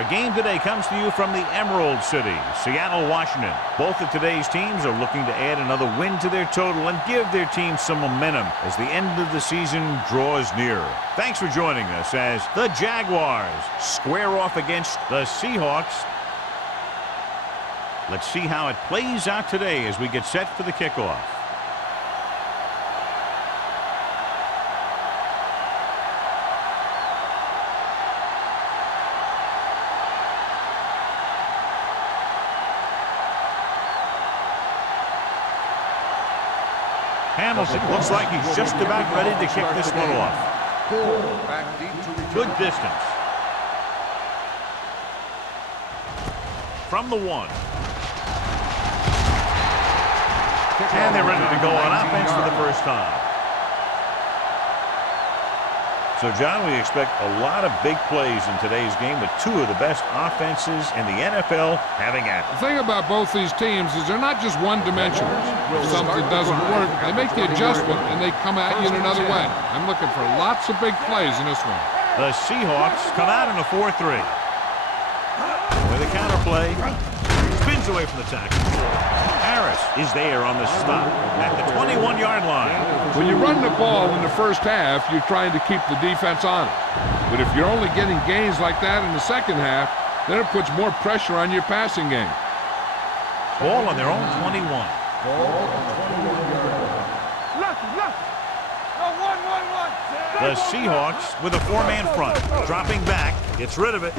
Our game today comes to you from the Emerald City, Seattle, Washington. Both of today's teams are looking to add another win to their total and give their team some momentum as the end of the season draws near. Thanks for joining us as the Jaguars square off against the Seahawks. Let's see how it plays out today as we get set for the kickoff. Hamilton looks like he's just about ready to kick this one off. Good distance. From the 1. And they're ready to go on offense for the first time. So, John, we expect a lot of big plays in today's game with two of the best offenses in the NFL having at it. The thing about both these teams is they're not just one-dimensional. If something doesn't work, they make the adjustment and they come at you in another way. I'm looking for lots of big plays in this one. The Seahawks come out in a 4-3. With a counterplay, spins away from the tackle. Harris is there on the stop at the 21-yard line. When you run the ball in the first half, you're trying to keep the defense on it. But if you're only getting gains like that in the second half, then it puts more pressure on your passing game. Ball on their own 21. The Seahawks with a 4-man front. Dropping back, gets rid of it.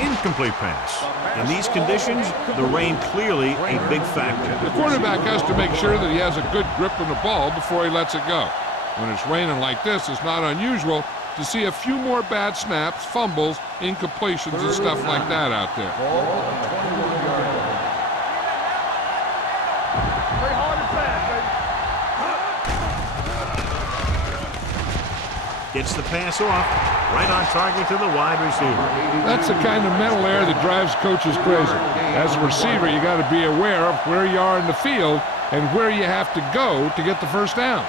Incomplete pass. In these conditions, the rain clearly a big factor. The quarterback has to make sure that he has a good grip on the ball before he lets it go. When it's raining like this, it's not unusual to see a few more bad snaps, fumbles, incompletions, and stuff like that out there. Gets the pass off, right on target to the wide receiver. That's the kind of mental error that drives coaches crazy. As a receiver, you got to be aware of where you are in the field and where you have to go to get the first down.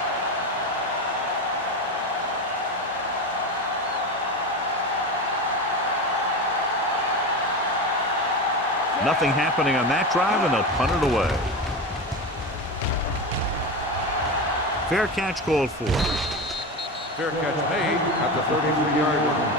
Nothing happening on that drive, and they'll punt it away. Fair catch called for. Fair catch made at the 33-yard line.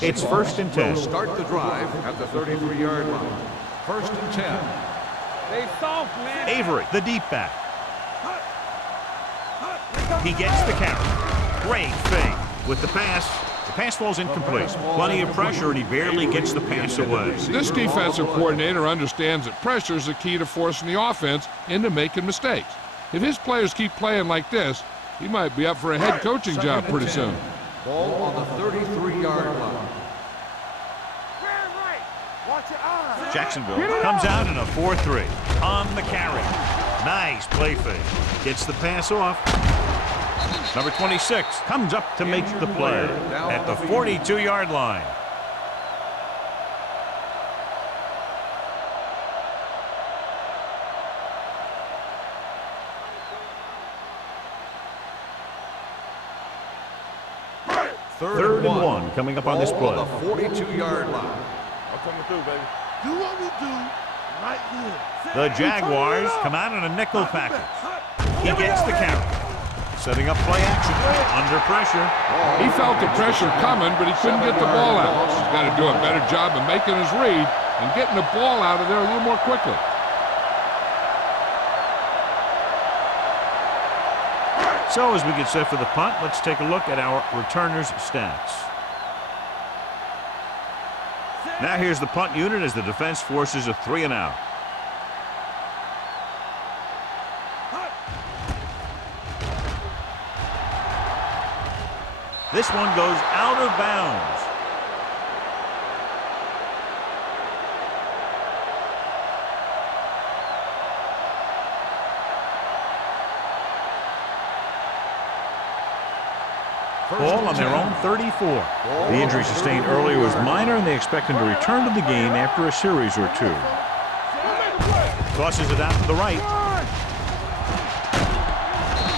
It's 1st and 10. Start the drive at the 33-yard line. 1st and 10. They soft, man. Avery, the deep back. He gets the carry. Great fake with the pass. The pass falls incomplete. Plenty of pressure, and he barely gets the pass away. This defensive coordinator understands that pressure is the key to forcing the offense into making mistakes. If his players keep playing like this, he might be up for a head coaching job pretty soon. Ball on the 33-yard line. Jacksonville comes out in a 4-3 on the carry. Nice play fake. Gets the pass off. Number 26 comes up to make the play at the 42-yard line. Third and one coming up on this play. On the 42-yard line. I'm coming through, baby. Do what we do right here. The Jaguars come out in a nickel package. He gets the carry. Setting up play action under pressure. He felt the pressure coming, but he couldn't get the ball out. He's got to do a better job of making his read and getting the ball out of there a little more quickly. So as we get set for the punt, let's take a look at our returners' stats. Now here's the punt unit as the defense forces a 3-and-out. This one goes out of bounds. Ball on their own 34. The injury sustained earlier was minor, and they expect him to return to the game after a series or two. Tosses it out to the right.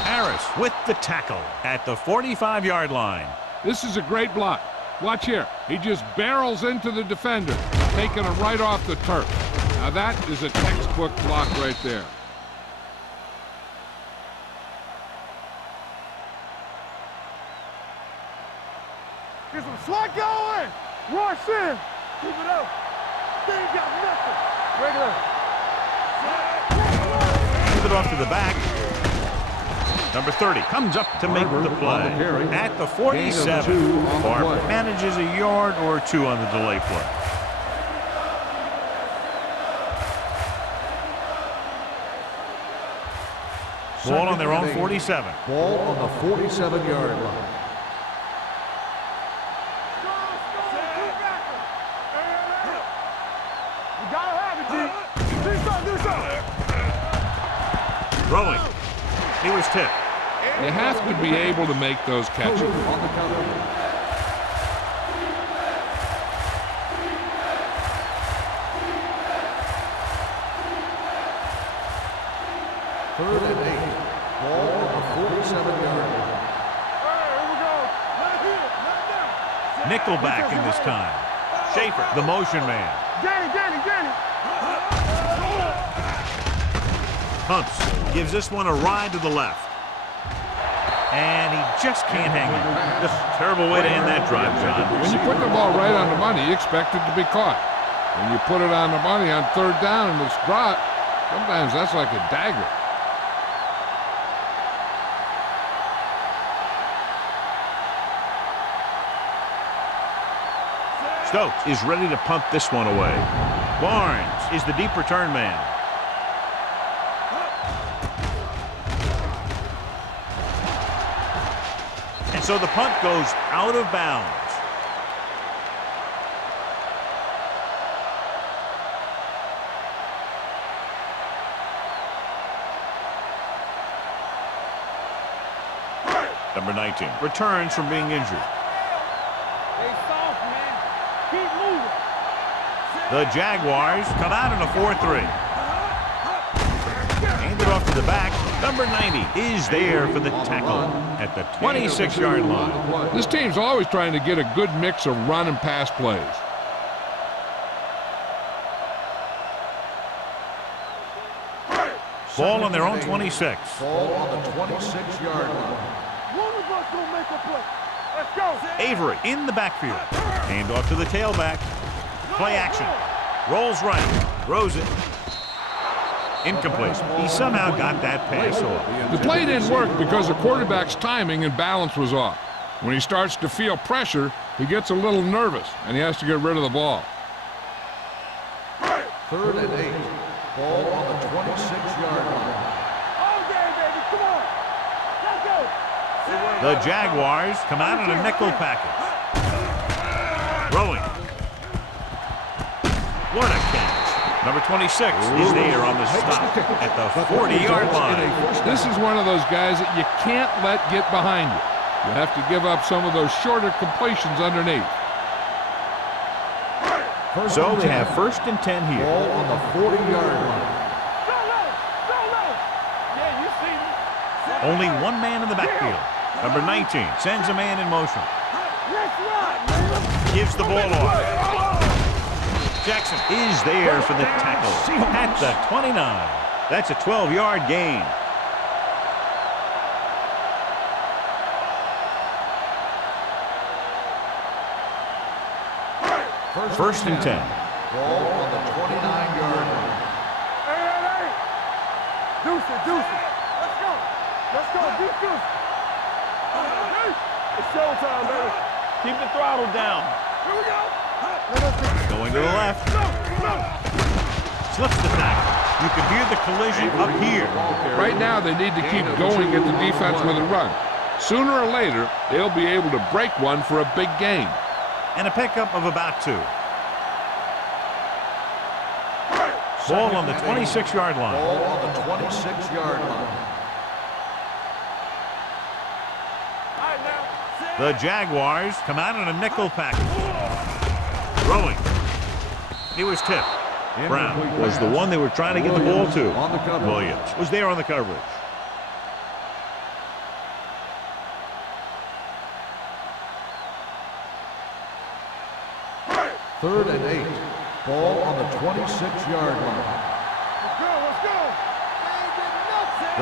Harris with the tackle at the 45-yard line. This is a great block. Watch here. He just barrels into the defender, taking him right off the turf. Now that is a textbook block right there. Get some slot going. Rush in. Keep it up. They ain't got nothing. Regular. Give it off to the back. Number 30 comes up to make the play. At the 47, Barber manages a yard or two on the delay play. Ball on their own 47. Ball on the 47-yard line. You gotta have it, G. Do something. Throwing. He was tipped. You have to be able to make those catches. On the counter. Third and 8. Ball on the 47-yard line. Here we go. Let it hit. Let it down. Nickelback in this time. Schaefer, the motion man. Danny. Hunts gives this one a ride to the left. And he just can't hang it. Just a terrible way to end that drive, John. When you put the ball right on the money, you expect it to be caught. When you put it on the money on third down and it's dropped, sometimes that's like a dagger. Stokes is ready to punt this one away. Barnes is the deep return man. And so the punt goes out of bounds. Number 19 returns from being injured. Stay soft, man. Keep moving. The Jaguars come out in a 4-3. Handed off to the back. Number 90 is there for the tackle at the 26-yard line. This team's always trying to get a good mix of run and pass plays. Ball on their own 26. Ball on the 26-yard line. One of us gonna make a play. Let's go. Avery in the backfield. Hand off to the tailback. Play action. Rolls right. Throws it. Incomplete. He somehow got that pass off. The play didn't work because the quarterback's timing and balance was off. When he starts to feel pressure, he gets a little nervous, and he has to get rid of the ball. Third and 8. Ball on the 26-yard line. All day, baby. Come on. Let's go. The Jaguars come out in a nickel package. Throwing. What a catch. Number 26 is there on the stop at the 40-yard line. This is one of those guys that you can't let get behind you. You have to give up some of those shorter completions underneath. So they have first and 10 here. Ball on the 40-yard line. Go low. Yeah, you see me. Only one man in the backfield. Number 19 sends a man in motion. Let's ride, man. Gives the ball off. Jackson is there for the tackle at the 29. That's a 12-yard gain. First and 10. Ball on the 29-yard line. Hey. Deuce it. Let's go. Deep deuce. It's showtime, baby. Keep the throttle down. Here we go. Going to the left. Slips the tackle. You can hear the collision up here. Right now, they need to keep going at the defense with a run. Sooner or later, they'll be able to break one for a big gain. And a pickup of about 2. Ball on the 26-yard line. Ball on the 26-yard line. The Jaguars come out in a nickel package. Throwing. He was tipped. Brown was the one they were trying to get the ball to. On the coverage. Williams was there on the coverage. Third and 8. Ball on the 26-yard line. Let's go, let's go.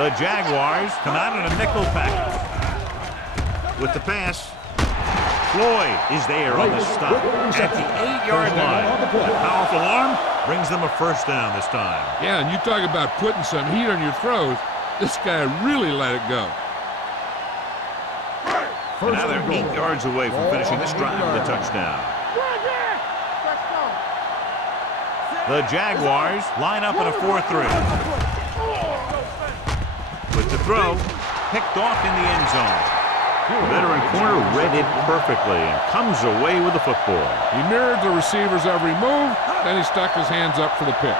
The Jaguars come out in a nickel package. With the pass, Floyd is there on the stop at the 8-yard line. A powerful arm brings them a first down this time. Yeah, and you talk about putting some heat on your throws. This guy really let it go. And now they're 8 yards away from finishing this drive with a touchdown. Let's go. The Jaguars line up in a 4-3. With the throw, picked off in the end zone. The veteran corner read it perfectly and comes away with the football. He mirrored the receiver's every move, then he stuck his hands up for the pick.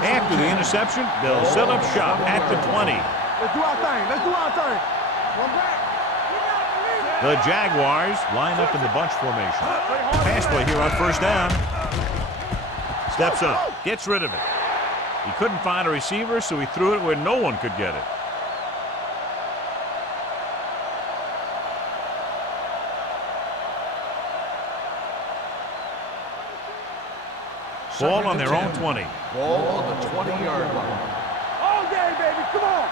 After the interception, they'll set up shop at the 20. Let's do our thing. Let's do our thing. One back. The Jaguars line up in the bunch formation. Pass play here on first down. Steps up, gets rid of it. He couldn't find a receiver, so he threw it where no one could get it. Ball on their own 20. Ball on the 20-yard line. All day, baby. Come on.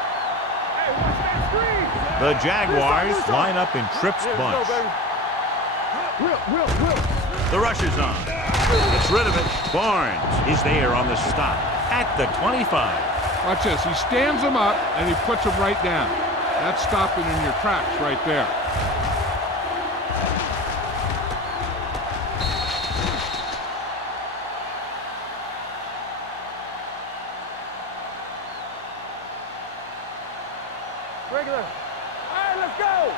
Hey, watch that screen. The Jaguars line up in Tripp's bunch. Will. The rush is on. Gets rid of it. Barnes is there on the stop at the 25. Watch this. He stands him up, and he puts him right down. That's stopping in your tracks right there. Regular. All right, let's go.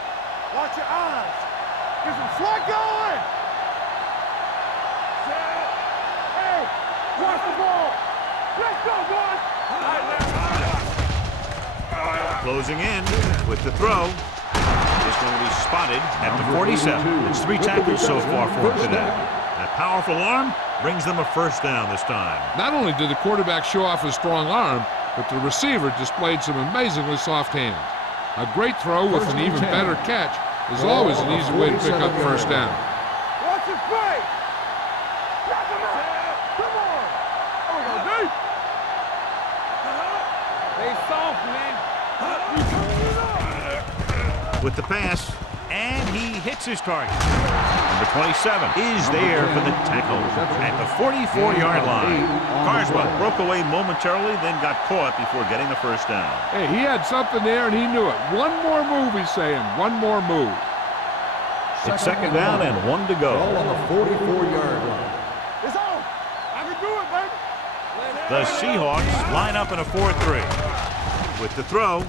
Watch your eyes. Get some slot going. Set. Hey, watch the ball. Let's go, boys. All right, Closing in with the throw. Is going to be spotted at the 47. It's 3 tackles so far for him today. That powerful arm brings them a first down this time. Not only did the quarterback show off his strong arm, but the receiver displayed some amazingly soft hands. A great throw with an even better catch is always an easy way to pick up first down. watch his play. Knock him out. Come on. Oh, go deep. They soft, man. With the pass, and he hits his target. Number 27 is there for the tackle at the 44-yard line. Carswell broke away momentarily, then got caught before getting the first down. Hey, he had something there, and he knew it. One more move, he's saying. One more move. It's second down and 1 to go. Ball on the 44-yard line. It's on. I can do it, baby. The Seahawks line up in a 4-3. With the throw,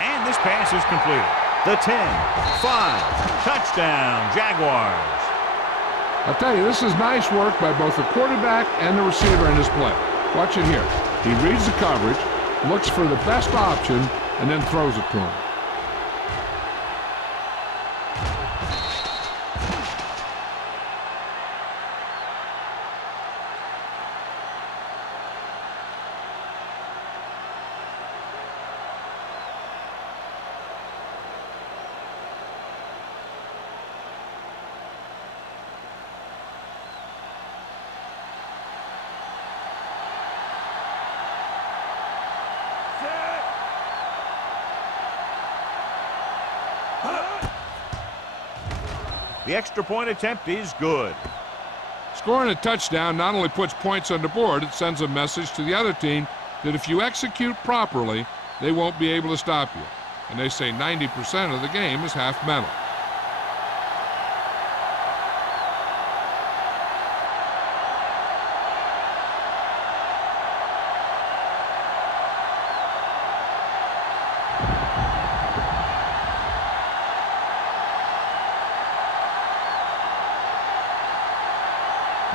and this pass is completed. The 10, 5, touchdown, Jaguars. I'll tell you, this is nice work by both the quarterback and the receiver in his play. Watch it here. He reads the coverage, looks for the best option, and then throws it to him. The extra point attempt is good. Scoring a touchdown not only puts points on the board, it sends a message to the other team that if you execute properly, they won't be able to stop you. And they say 90% of the game is half mental.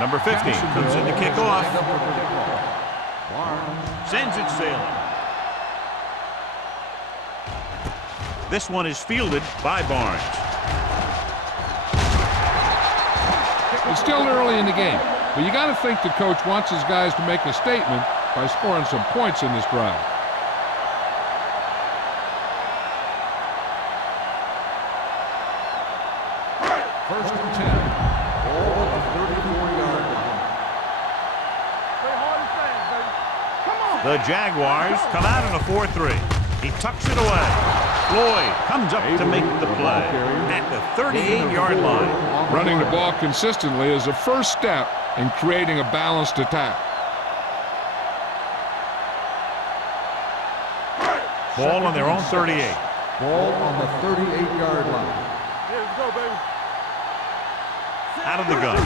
Number 15 comes in to kick off. Sends it sailing. This one is fielded by Barnes. It's still early in the game, but you got to think the coach wants his guys to make a statement by scoring some points in this drive. First and 10. Ball on the 34-yard line. Play hard and fast, baby. Come on. The Jaguars come out in a 4-3. He tucks it away. Floyd comes up to make the play at the 38-yard line. Running the ball consistently is the first step in creating a balanced attack. Ball on their own 38. Ball on the 38-yard line. Yeah, let's go, baby. Out of the gun.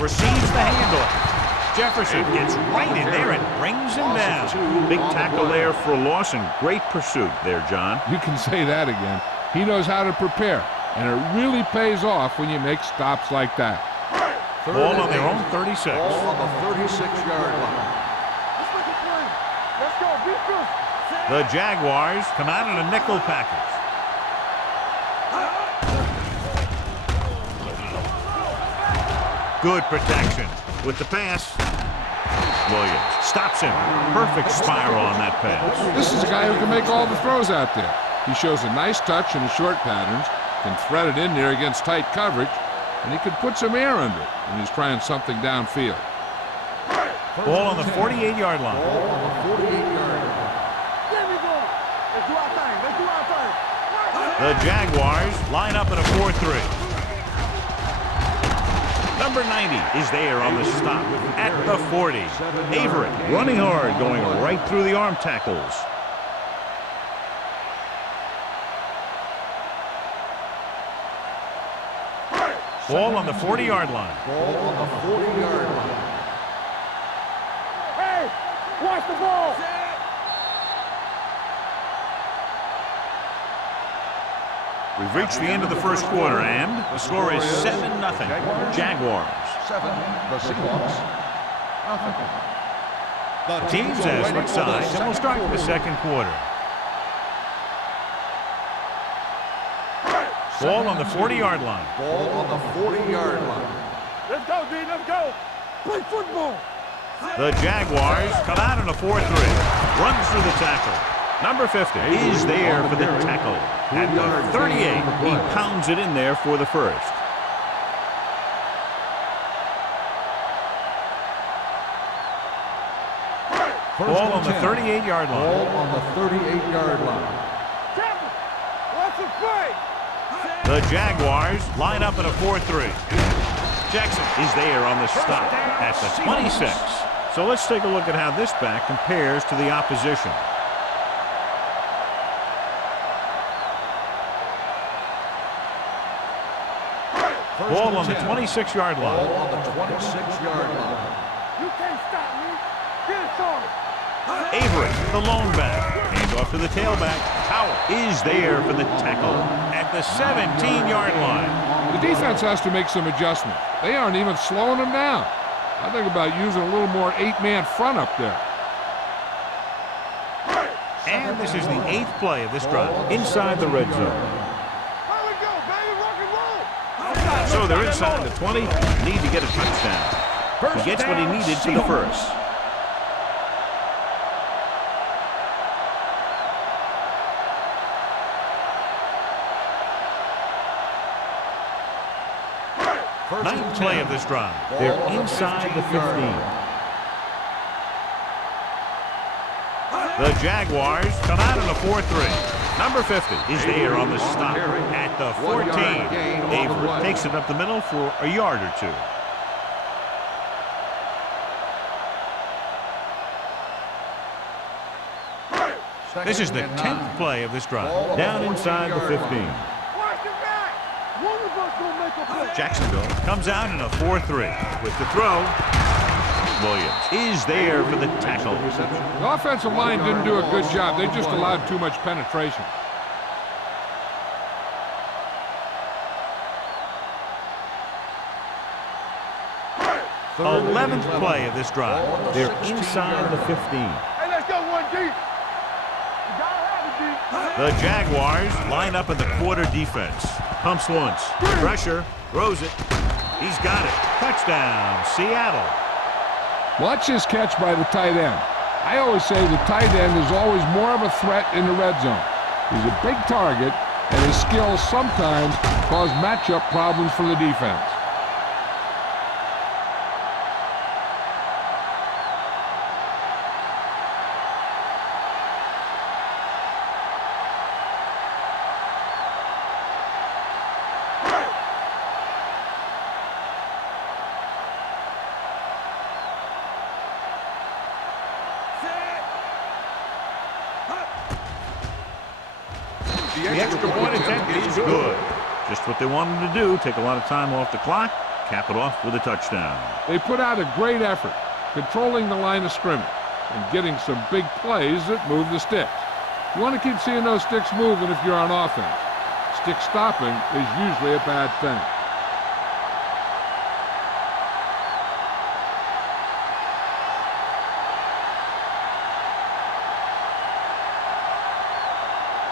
Receives the handoff. Jefferson gets right in there and brings him down. Big tackle there for a loss and great pursuit there, John. You can say that again. He knows how to prepare, and it really pays off when you make stops like that. Ball on their own 36. Ball on the 36-yard line. Let's make a play. Let's go, defense. The Jaguars come out in a nickel package. Good protection with the pass. Williams stops him. Perfect spiral on that pass. This is a guy who can make all the throws out there. He shows a nice touch in the short patterns, can thread it in there against tight coverage, and he can put some air under it when he's trying something downfield. Ball on the 48-yard line. Ball on the 48-yard line. There we go. Let's do our thing. Let's do our thing. The Jaguars line up in a 4-3. Number 90 is there on the stop at the 40. Avery running hard, going right through the arm tackles. Ball on the 40-yard line. Ball on the 40-yard line. Hey, watch the ball. We've reached the end of the first quarter, and the score is 7-0. Jaguars. 7. The Seahawks. Nothing. The teams have switched sides, and we'll start the second quarter. Ball on the 40-yard line. Ball on the 40-yard line. Let's go, D. Let's go. Play football. The Jaguars come out in a 4-3. Runs through the tackle. Number 50 is there for the tackle. At the 38, he pounds it in there for the first. Ball on the 38-yard line. Ball on the 38-yard line. Tackle. Watch the play. The Jaguars line up in a 4-3. Jackson is there on the stop at the 26. So let's take a look at how this back compares to the opposition. Ball on the 26-yard line. Ball on the 26-yard line. You can't stop me. Get it started. Avery, the lone back. Hand off to the tailback. Howell is there for the tackle at the 17-yard line. The defense has to make some adjustments. They aren't even slowing them down. I think about using a little more 8-man front up there. And this is the 8th play of this drive inside the red zone. Here we go, baby. Rock and roll. So they're inside the 20. Need to get a touchdown. He gets what he needed to the first. Ninth play of this drive. They're inside the 15. The Jaguars come out in a 4-3. Number 50 is there on the stop at the 14. Avery takes it up the middle for a yard or two. This is the 10th play of this drive. Down inside the 15. Watch the back. One of us gonna make a play. Jacksonville comes out in a 4-3 with the throw. Williams is there for the tackle. The offensive line didn't do a good job. They just allowed too much penetration. 11th play of this drive. They're inside the 15. Hey, let's go 1 deep. You gotta have it deep. The Jaguars line up in the quarter defense. Pumps once. Pressure. Throws it. He's got it. Touchdown, Seattle. Watch this catch by the tight end. I always say the tight end is always more of a threat in the red zone. He's a big target, and his skills sometimes cause matchup problems for the defense. The extra point attempt is good. Just what they wanted to do, take a lot of time off the clock, cap it off with a touchdown. They put out a great effort, controlling the line of scrimmage and getting some big plays that move the sticks. You want to keep seeing those sticks moving if you're on offense. Stick stopping is usually a bad thing.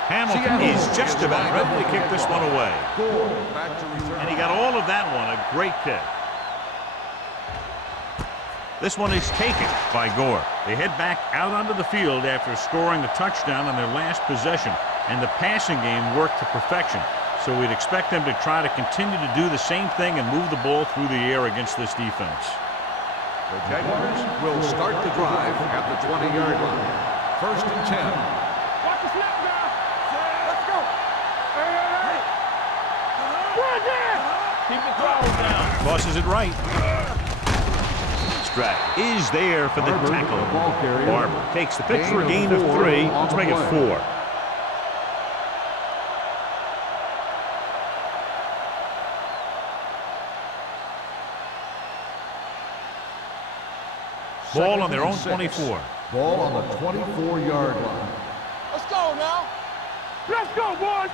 Hamilton is just about ready to kick this one away. And he got all of that one, a great kick. This one is taken by Gore. They head back out onto the field after scoring the touchdown on their last possession. And the passing game worked to perfection. So we'd expect them to try to continue to do the same thing and move the ball through the air against this defense. The Jaguars will start the drive at the 20-yard line. 1st and 10. Watch the snap now. Let's go. Hey. Run there. Keep the throttle down. Tosses it right. Stratton is there for the tackle. Barber takes the pitch for a gain of 3. Let's make it 4. Ball on their own 24. Ball on the 24-yard line. Let's go now. Let's go, boys.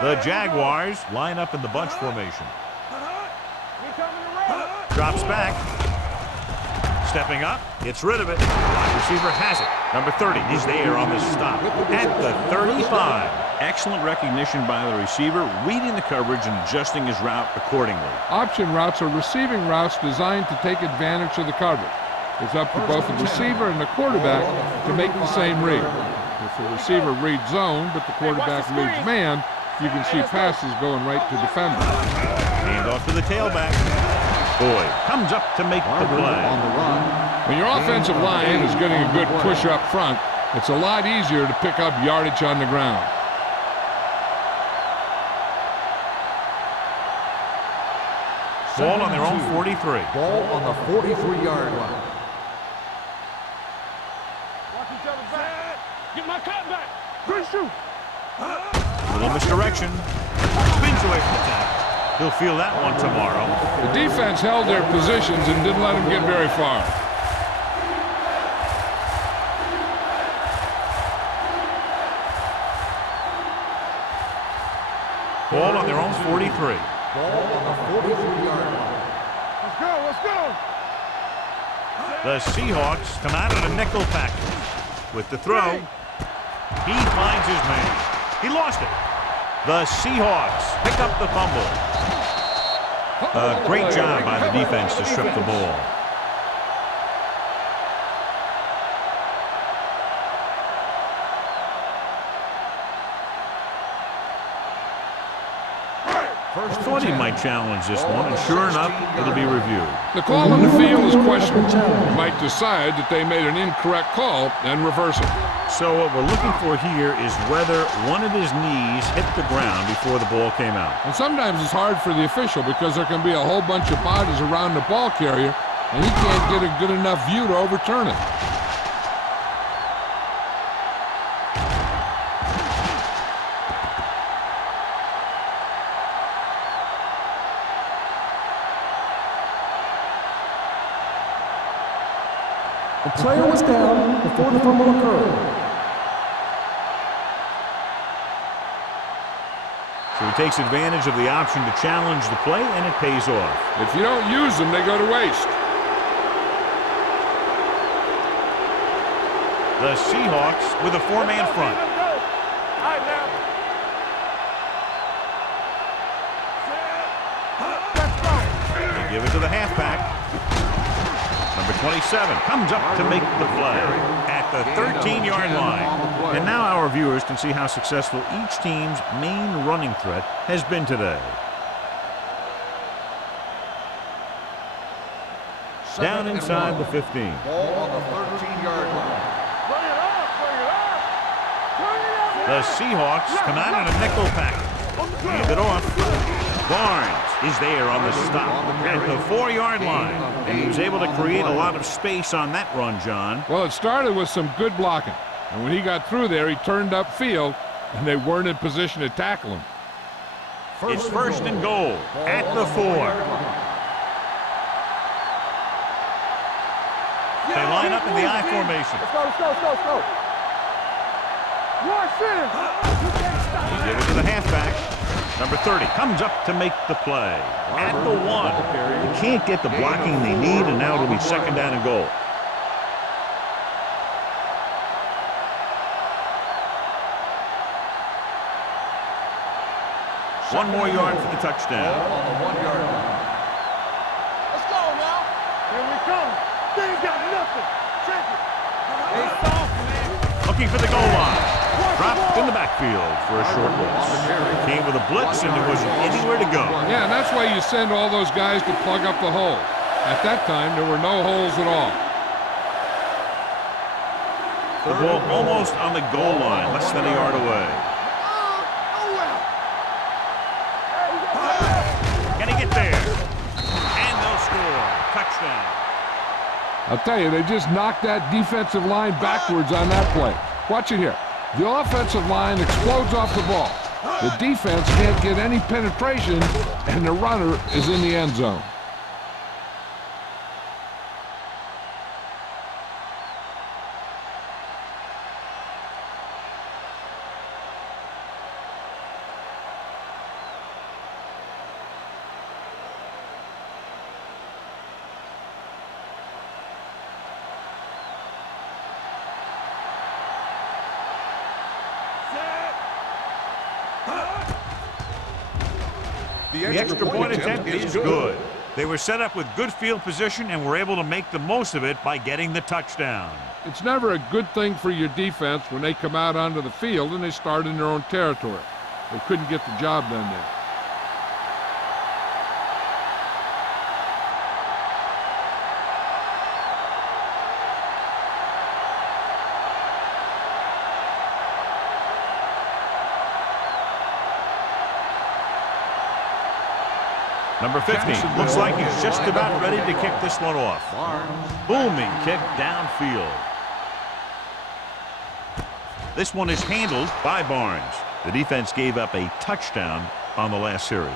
The Jaguars line up in the bunch formation. We coming around. Drops back. Stepping up. Gets rid of it. Wide receiver has it. Number 30 is there on the stop. At the 35. Excellent recognition by the receiver, reading the coverage and adjusting his route accordingly. Option routes are receiving routes designed to take advantage of the coverage. It's up to both the receiver and the quarterback to make the same read. If the receiver reads zone, but the quarterback reads man, you can see passes going right to defenders. Hand off to the tailback. Boyd comes up to make the play. On the run. When your offensive line is getting a good push up front, it's a lot easier to pick up yardage on the ground. Ball on their own 43. Ball on the 43-yard line. Watch each other back. Get my cut back. Good shoot. Little misdirection. Spins away from the tackle. He'll feel that one tomorrow. The defense held their positions and didn't let them get very far. Ball on their own 43. Ball on the 43-yard line. Let's go. Let's go. The Seahawks come out in a nickel package. With the throw, he finds his man. He lost it. The Seahawks pick up the fumble. A great job by the defense to strip the ball. Thought he might challenge this one, and sure enough, it'll be reviewed. The call on the field is questionable. You might decide that they made an incorrect call and reverse it. So what we're looking for here is whether one of his knees hit the ground before the ball came out. And sometimes it's hard for the official because there can be a whole bunch of bodies around the ball carrier, and he can't get a good enough view to overturn it. The player was down before the fumble occurred. So he takes advantage of the option to challenge the play, and it pays off. If you don't use them, they go to waste. The Seahawks with a four-man front. All right, now. Let's go. They give it to the halfback. Number 27 comes up to make the play at the 13-yard line. And now our viewers can see how successful each team's main running threat has been today. Down inside the 15. Ball on the 13-yard line. Bring it up, bring it up. Bring it up. The Seahawks come out in a nickel package. Hand it off. Barnes is there on the stop at the 4-yard line. And he was able to create a lot of space on that run, John. Well, it started with some good blocking. And when he got through there, he turned upfield, and they weren't in position to tackle him. It's first and goal at the 4. They line up in the I formation. Let's go, let's go, let's go, let's go. Rush in. You can't stop. He give it to the halfback. Number 30 comes up to make the play at the 1. They can't get the blocking they need, and now it'll be second down and goal. One more yard for the touchdown. On the 1-yard line. Let's go now. Here we come. They ain't got nothing. Check it. Hey, soft, man. Looking for the goal line. Dropped in the backfield for a short loss. Came with a blitz, and there wasn't anywhere to go. Yeah, and that's why you send all those guys to plug up the hole. At that time, there were no holes at all. The ball almost on the goal line, less than a yard away. Can he get there? And they'll score. Touchdown. I'll tell you, they just knocked that defensive line backwards on that play. Watch it here. The offensive line explodes off the ball. The defense can't get any penetration, and the runner is in the end zone. The extra point attempt is good. They were set up with good field position and were able to make the most of it by getting the touchdown. It's never a good thing for your defense when they come out onto the field and they start in their own territory. They couldn't get the job done there. Number 50 looks like he's just about ready to kick this one off. Booming kick downfield. This one is handled by Barnes. The defense gave up a touchdown on the last series.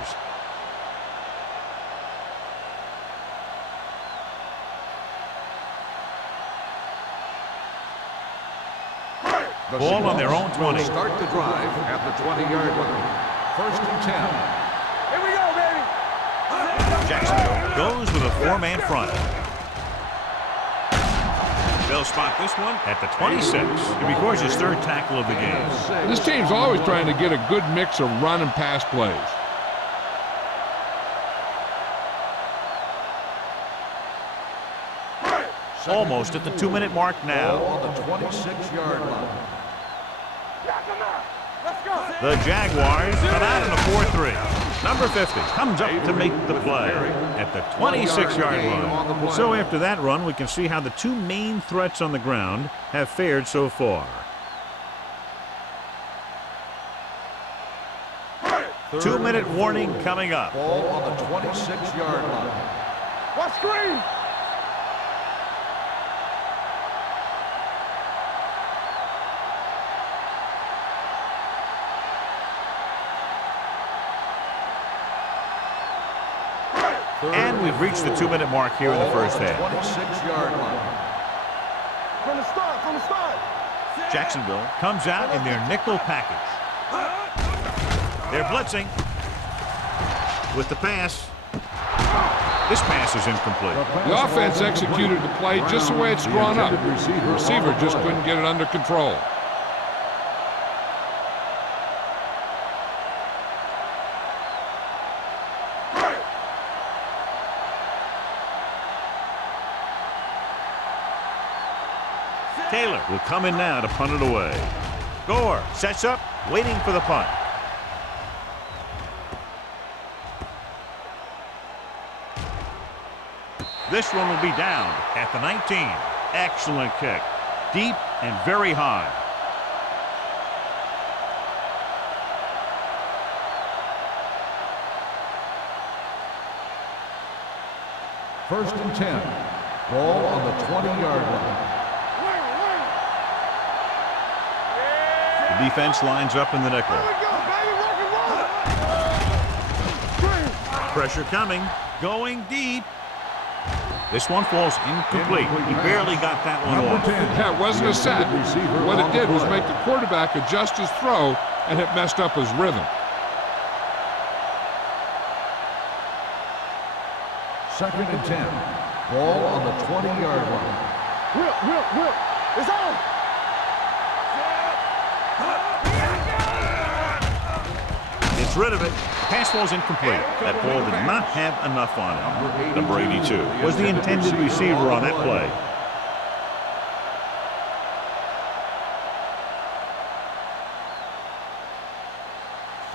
Ball on their own 20. Start the drive at the 20-yard line. First and 10. Here we go, baby. Jacksonville goes with a four-man front. They'll spot this one at the 26. It records his third tackle of the game. This team's always trying to get a good mix of run and pass plays. Almost at the 2-minute mark now. On the 26-yard line. Let's go. The Jaguars come out in a 4-3. Number 50 comes up to make the play at the 26-yard line. So after that run, we can see how the two main threats on the ground have fared so far. 2-minute warning coming up. Ball on the 26-yard line. What screen? And we've reached the 2-minute mark here in the first half. 26-yard line. From the start. Jacksonville comes out in their nickel package. They're blitzing with the pass. This pass is incomplete. The offense executed the play just the way it's drawn up. The receiver just couldn't get it under control. Taylor will come in now to punt it away. Gore sets up, waiting for the punt. This one will be down at the 19. Excellent kick. Deep and very high. First and 10. Ball on the 20-yard line. The defense lines up in the nickel. Pressure coming. Going deep. This one falls incomplete. He barely got that one off. Yeah, it wasn't a sack. What it did was make the quarterback adjust his throw, and it messed up his rhythm. Second and 10. Ball on the 20-yard line. Will. It's on. Gets rid of it. Pass falls incomplete. That ball did not have enough on it. Number 82 was the intended receiver on that play.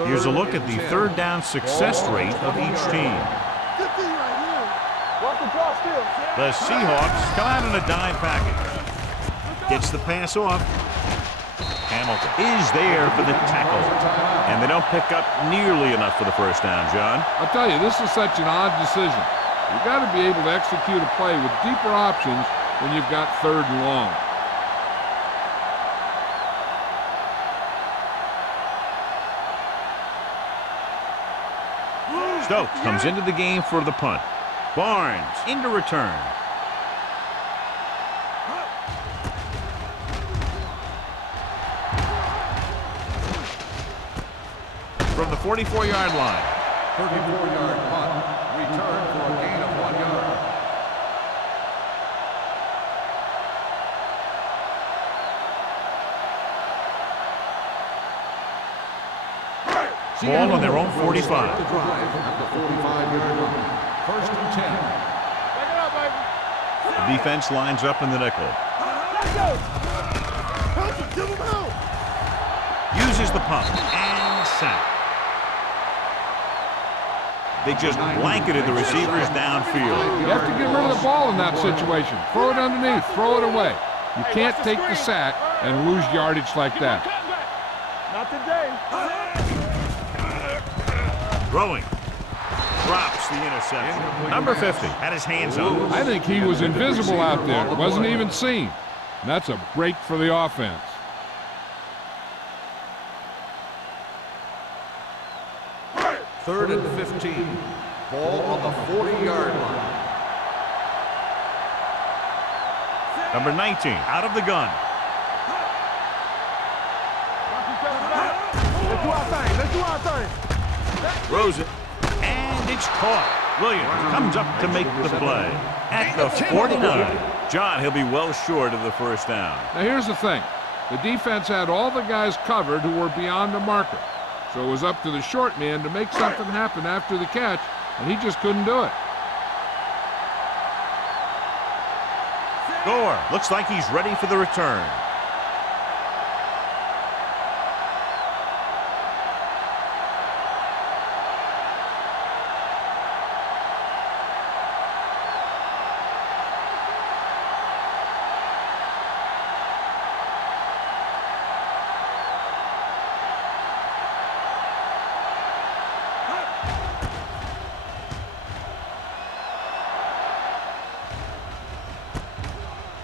Here's a look at the third down success rate of each team. The Seahawks come out in a dime package. Gets the pass off. Hamilton is there for the tackle. And they don't pick up nearly enough for the first down, John. I'll tell you, this is such an odd decision. You've got to be able to execute a play with deeper options when you've got third and long. Stokes comes into the game for the punt. Barnes into return. From the 44-yard line. 34-yard punt. Return for a gain of 1 yard. Ball on their own 45. The drive at the 45-yard line. First and 10. Back it up, baby. The defense lines up in the nickel. Let's go. Give him out. Uses the punt and sack. They just blanketed the receivers downfield. You have to get rid of the ball in that situation. Throw it underneath. Throw it away. You can't take the sack and lose yardage like that. Not today. Throwing. Drops the interception. Number 50 had his hands on it. I think he was invisible out there. Wasn't even seen. And that's a break for the offense. Third and 15. Ball on the 40-yard line. Number 19 out of the gun. Let's do our thing. Let's do our thing. Throws it. And it's caught. Williams comes up to make the play. At the 49. John, he'll be well short of the first down. Now here's the thing. The defense had all the guys covered who were beyond the marker. So it was up to the short man to make something happen after the catch, and he just couldn't do it. Gore looks like he's ready for the return.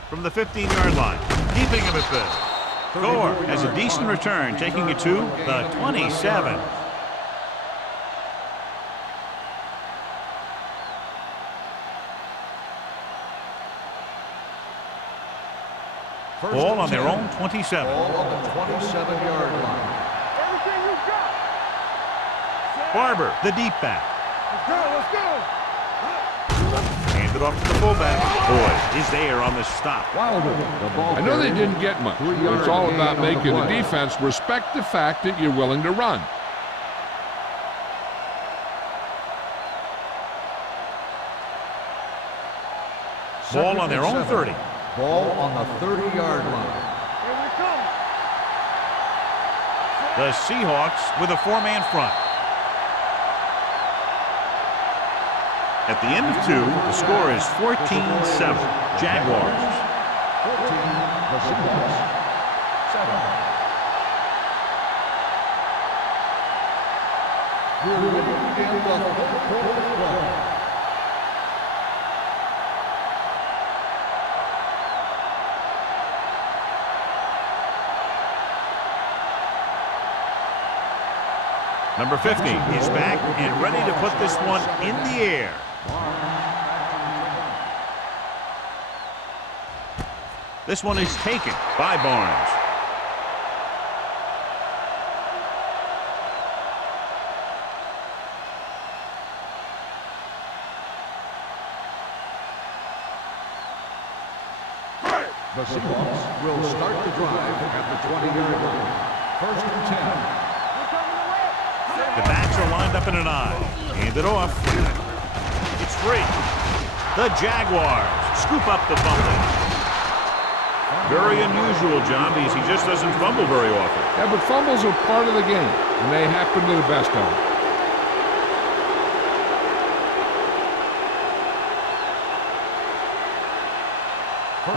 From the 15-yard line, keeping him at this. Gore has a decent return, taking it to the 27. Ball on their own 27. Ball on the 27-yard line. Everything you got. Barber, the deep back. Let's go. Let's go. Hand it off to the fullback. Boyd is there on the stop. I know they didn't get much, but it's all about making the defense respect the fact that you're willing to run. Ball on their own 30. Ball on the 30-yard line. Here we come. The Seahawks with a 4-man front. At the end of 2, the score is 14-7. Jaguars. 14, the Seahawks. 7. We're ready to begin the fourth quarter. Number 50 is back and ready to put this one in the air. This one is taken by Barnes. The Seahawks will start the drive at the 20-yard line. 1st and 10. The backs are lined up in an I. Hand it off. It's free. The Jaguars scoop up the fumble. Very unusual, John, because he just doesn't fumble very often. Yeah, but fumbles are part of the game, and they happen to the best of them.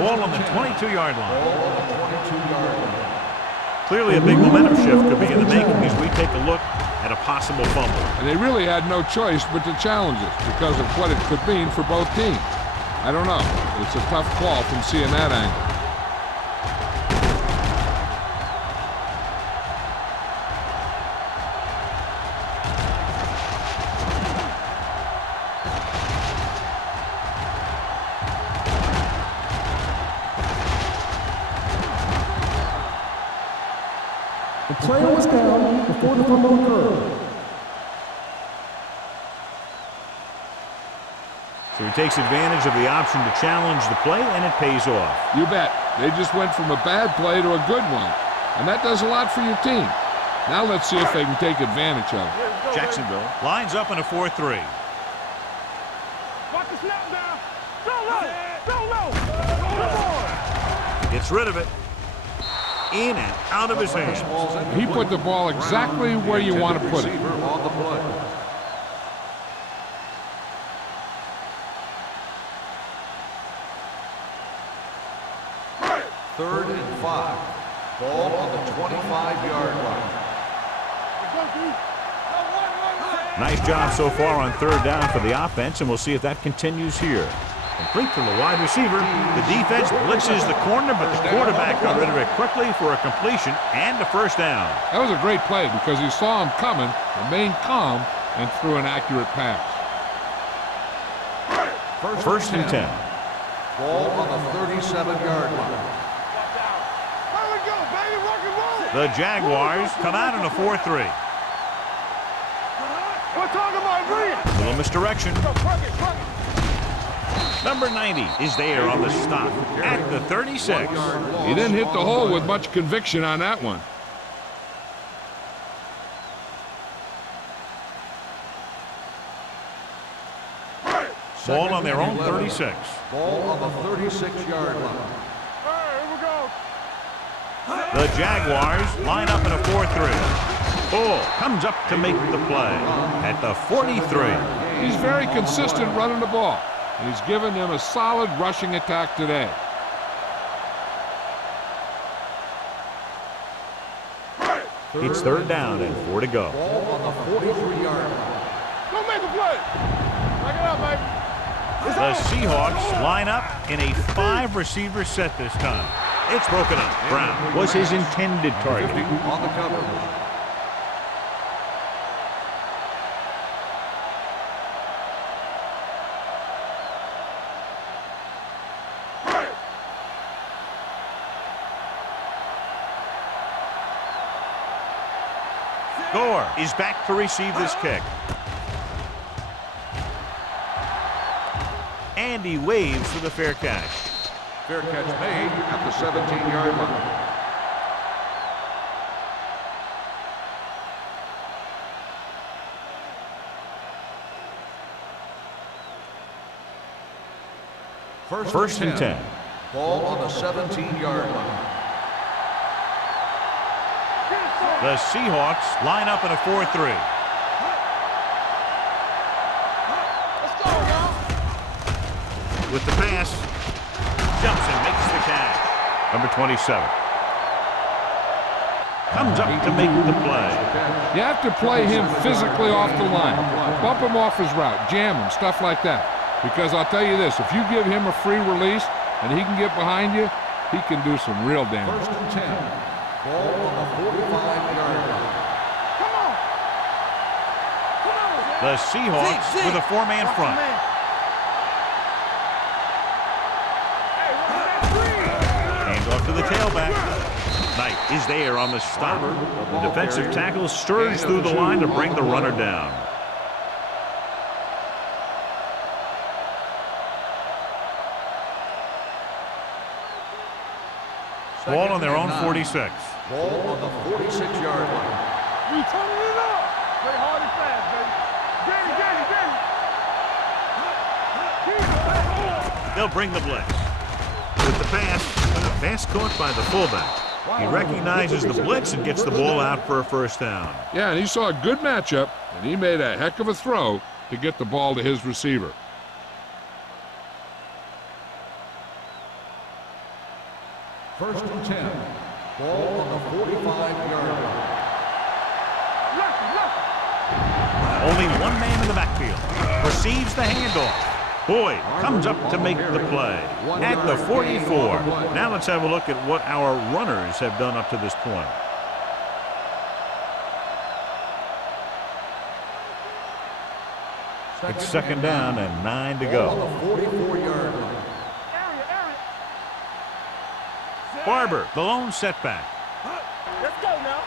Ball on the 22-yard line. Ball on the 22-yard line. Clearly a big momentum shift could be in the making as we take a look at a possible fumble. And they really had no choice but to challenge it because of what it could mean for both teams. I don't know. It's a tough call from seeing that angle. The player was down before the fumble occurred. So he takes advantage of the option to challenge the play, and it pays off. You bet. They just went from a bad play to a good one. And that does a lot for your team. Now let's see if they can take advantage of it. Jacksonville lines up in a 4-3. Watch the snap down. Go low. Go low. Come on. Gets rid of it. In and out of his hands. He put the ball exactly where you want to put it. On the play. Third and 5. Ball on the 25-yard line. Nice job so far on 3rd down for the offense, and we'll see if that continues here. Complete to the wide receiver. The defense blitzes the corner, but the quarterback got rid of it quickly for a completion and a 1st down. That was a great play because he saw him coming, remained calm, and threw an accurate pass. 1st and 10. Ball on the 37-yard line. There we go, baby. Rock and roll. The Jaguars come out in a 4-3. We're talking about real. Little misdirection. Go, plug it, plug it. Number 90 is there on the stop at the 36. He didn't hit the hole with much conviction on that one. Ball on their own 36. Ball on the 36-yard line. All right, here we go. The Jaguars line up in a 4-3. Bull comes up to make the play at the 43. He's very consistent running the ball. He's given them a solid rushing attack today. It's 3rd down and 4 to go. Ball on the 43-yard line. Go make a play. Back it up, baby. The Seahawks line up in a 5-receiver set this time. It's broken up. Brown was his intended target. On the cover. Gore is back to receive this kick. And he waves for the fair catch. Fair catch made at the 17-yard line. First and 10. Ball on the 17-yard line. The Seahawks line up in a 4-3. Let's go, y'all. With the pass, jumps and makes the catch. Number 27. Comes up to make the play. You have to play him physically off the line. Bump him off his route, jam him, stuff like that. Because I'll tell you this, if you give him a free release and he can get behind you, he can do some real damage. First and 10. Ball on the 45-yard line. Come on. Come on. The Seahawks with a 4-man front. Hand off to the tailback. Knight is there on the stop. The defensive tackle stirs through the line to bring the runner down. Ball on their own 46. Ball on the 46-yard line. We turning it up. Play hard and fast, baby. Get it. They'll bring the blitz. With the pass, the pass caught by the fullback. He recognizes the blitz and gets the ball out for a first down. Yeah, and he saw a good matchup, and he made a heck of a throw to get the ball to his receiver. First and 10. Ball on the 45-yard line. Only one man in the backfield. Receives the handoff. Boyd comes up to make the play at the 44. Now let's have a look at what our runners have done up to this point. It's second down and 9 to Ball on go. the 44-yard line. Barber, the lone setback. Let's go now.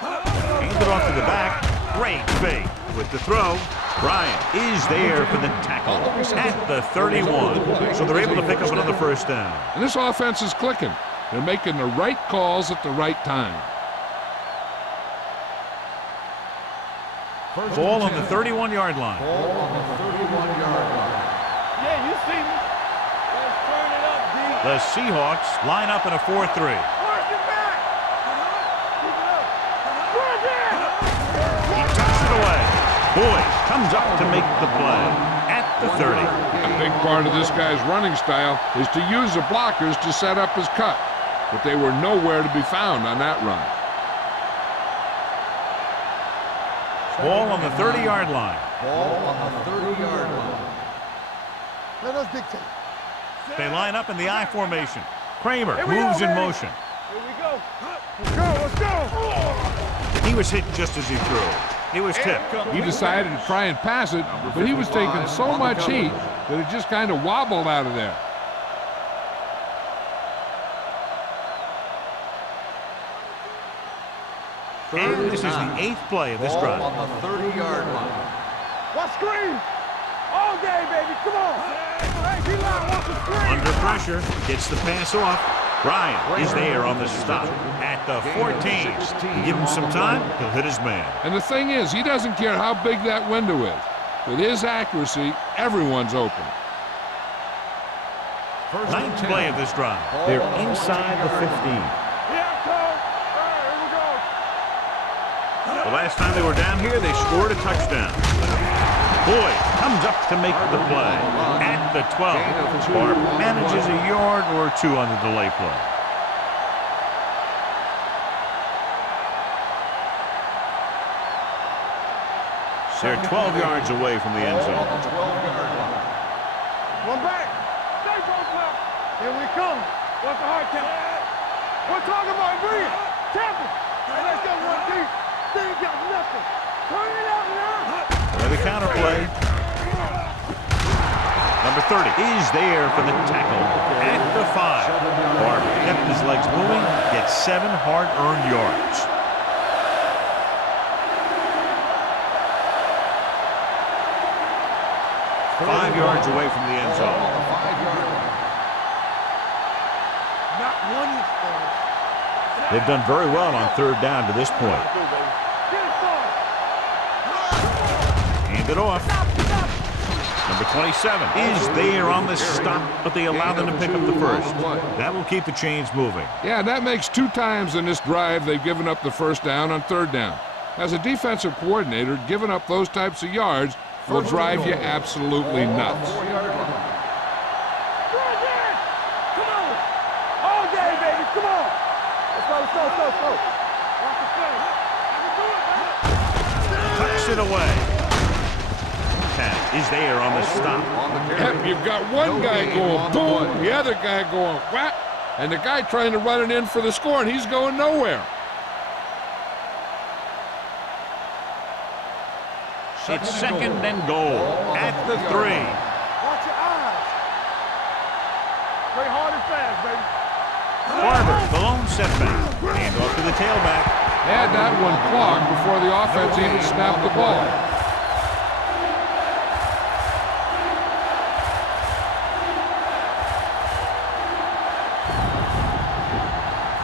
Handed off to the back. Great fake with the throw. Bryant is there for the tackle at the 31. So they're able to pick up another first down. And this offense is clicking. They're making the right calls at the right time. Ball on the 31-yard line. Ball on the 31-yard line. Yeah, you see me. Let's turn it up, D. The Seahawks line up in a 4-3. Work it back. Keep it up. Work it. He tucks it away. Boyd comes up to make the play at the 30. A big part of this guy's running style is to use the blockers to set up his cut. But they were nowhere to be found on that run. Ball on the 30-yard line. Ball on the 30-yard line. Let us dictate. They line up in the I formation. Kramer Here we go, moves in baby. motion. Here we go. Let's go. Let's go. He was hit just as he threw. He was tipped. He decided to try and pass it, but he was taking so much heat that it just kind of wobbled out of there. And this is the 8th play of this Ball drive. on the 30-yard line. Watch screen. All day, baby. Come on. Hey, D-line, watch the screen. Under pressure, gets the pass off. Bryant is there on the stop at the 14. Give him some time, he'll hit his man. And the thing is, he doesn't care how big that window is. With his accuracy, everyone's open. First and 9th 10. play of this drive. They're inside the 15. Yeah, Cole. All right, here we go. The last time they were down here, they scored a touchdown. Boyd comes up to make the play at the 12. Barb manages a yard or two on the delay play. They're 12 yards away from the end Ball zone. on the 12-yard line. One back. Stay both up. Here we come. What's the hard count? We're talking about Green. Temple. Hey, let's go one deep. They ain't got nothing. Turn it up now. There's the counter play. Number 30 is there for the tackle at the 5. Barb kept his legs moving, gets 7 hard-earned yards. 5 yards away from the end Ball zone. on the 5-yard line. Not one inch for us. They've done very well on third down to this point. Get it started. Hand it off. Number 27 is there on the stop, but they allow them to pick up the first. That will keep the chains moving. Yeah, that makes 2 times in this drive they've given up the first down on third down. As a defensive coordinator, giving up those types of yards will drive you absolutely nuts. 4-yard line. Come on. All day, baby. Come on. Let's go. Watch the play. Tucks it away. Is there on the stop. On the carry. Yep, you've got one guy going boom, the other guy going whap, and the guy trying to run it in for the score, and he's going nowhere. It's second and goal at the 3. Watch your eyes. Play hard and fast, baby. Barber, the lone setback. Hand off to the tailback. Had that one clogged before the offense even snapped the ball.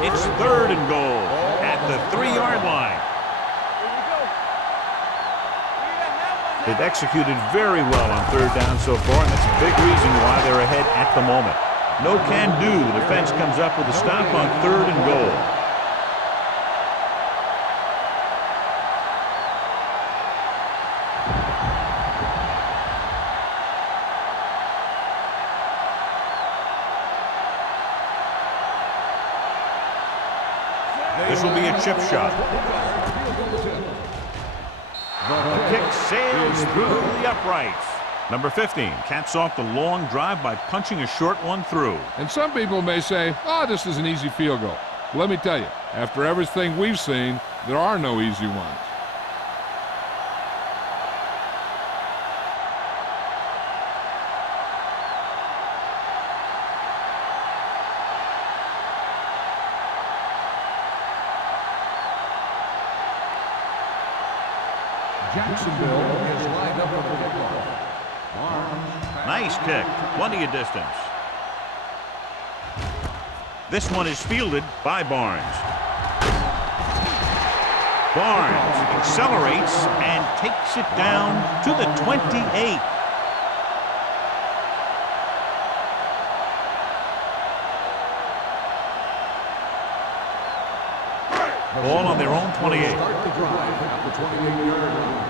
It's third and goal at the 3-yard line. They've executed very well on third down so far, and that's a big reason why they're ahead at the moment. No can do. The defense comes up with a stop on third and goal. This will be a chip shot. The kick sails through the uprights. Number 15 caps off the long drive by punching a short one through. And some people may say, oh, this is an easy field goal. Let me tell you, after everything we've seen, there are no easy ones. Jacksonville is lined up with the kickoff. Nice kick. Plenty of distance. This one is fielded by Barnes. Barnes accelerates and takes it down to the 28. Ball on their own 28. Start the drive at the 28-yard line.